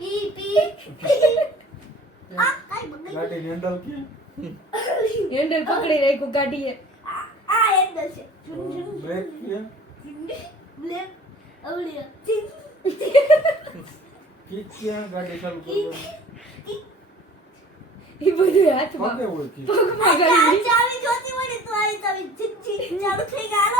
P P आ काय बघ एंडल की एंडल पकडी रे कुकाटी आ आ एंडल से ब्रेक किया ब्लेक अवलिया टिंग किया गाड़ी चल को ये बोलो यार तुम पग मगा ली चाबी जोती बड़ी तो आई तभी चिक चिक चालू थे गालो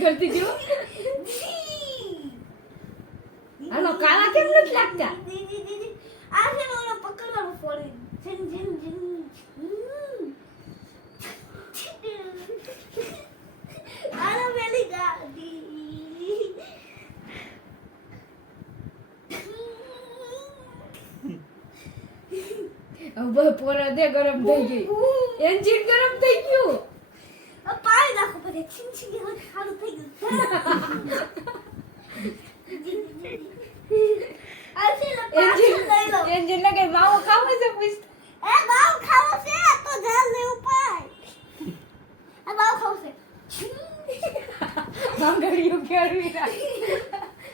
करते क्यों हेलो काला के मुंह पे लग गया जी जी जी जी आज मैं वाला पकड़ वाला फोन जिन जिन जिन आ मेरी गाड़ी अब वो पूरा दे गरम देगी इंजन गरम दे over there teaching you how to play guitar. I see the bar to say that. And you know, I'm going to call me some whiskey.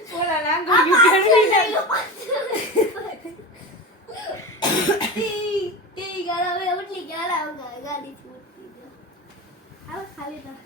Hola, Lango, you can't be that. Hey, hey, I got a little bit of a little la of a little bit of a little bit of a little bit of a little bit of a little bit of a little bit of a little bit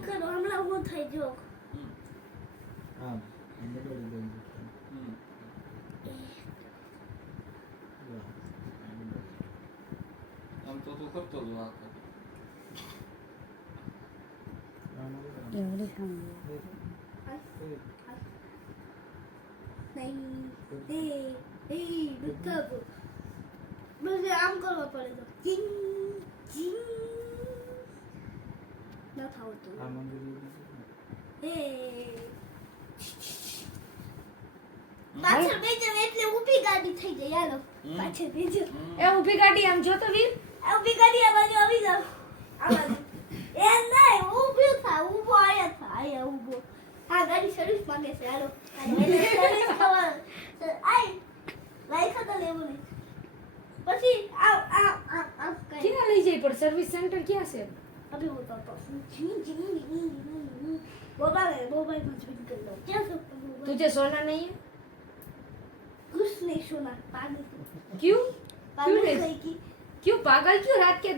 Kanka normal mı yok? Ha, ben de böyle döndürdüm. Ama toto kırp tozu var. Yavru Hey, hey, hey, bu tabu. Böyle amkola parıdı. Cing, cing. Não tá outro. A mão dele. Ei! એ ઉભી ગાડી એમ જો તો વીર એ ઉભી ગાડી એમ જો આવી જાવ એ ના એ ઉભી થા ઉભો આયા થા આ ઉભો આ ગાડી સર્વિસ માંગે છે હાલો આઈ લાઈક હતા લેવું પછી આ આ આ કે કે લઈ જઈ પર સર્વિસ સેન્ટર ક્યાં છે अभी वो पापा जी जी जी जी वो भाई वो भाई कुछ भी कर लो क्या सब तुझे सोना नहीं है कुछ नहीं सोना पानी क्यों क्यों नहीं की क्यों पागल क्यों रात के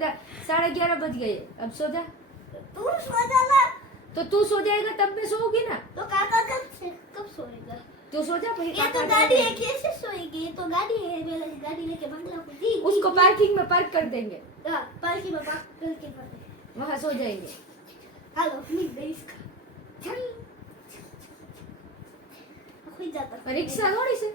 साढ़े ग्यारह बज गए अब सो जा तू सो जाना तो तू सो जाएगा तब मैं सोगी ना तो काका कब कब सोएगा तू सो जा भाई ये तो गाड़ी है कैसे सोएगी तो गाड़ी है मेरा गाड़ी लेके बंगला को दी उसको पार्किंग में पार्क कर देंगे हां पार्किंग में पार्क करके park Ma ha soja ene. Alo, mi se?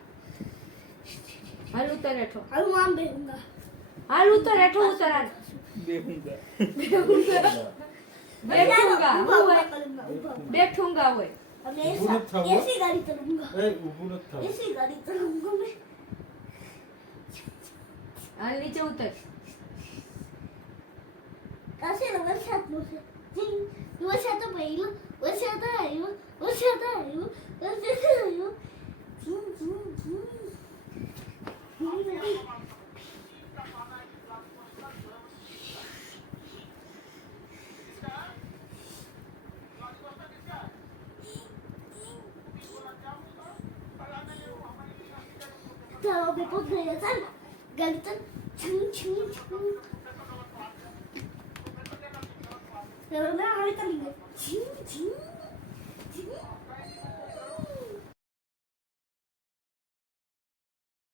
हल उतर बैठो हल वहां बेहूंगा हल उतर बैठो उतर हल बेहूंगा बेहूंगा बेहूंगा बैठूंगा वो ऐसी गाड़ी चलूंगा ऐसी गाड़ी चलूंगा मैं हल नीचे उतर कैसे लगा साथ मुझे वो साथ तो पहले वो साथ तो आयु वो साथ तो आयु वो साथ я могу поднять там, как там, чун чун чун. Я могу поднять там, чун чун чун.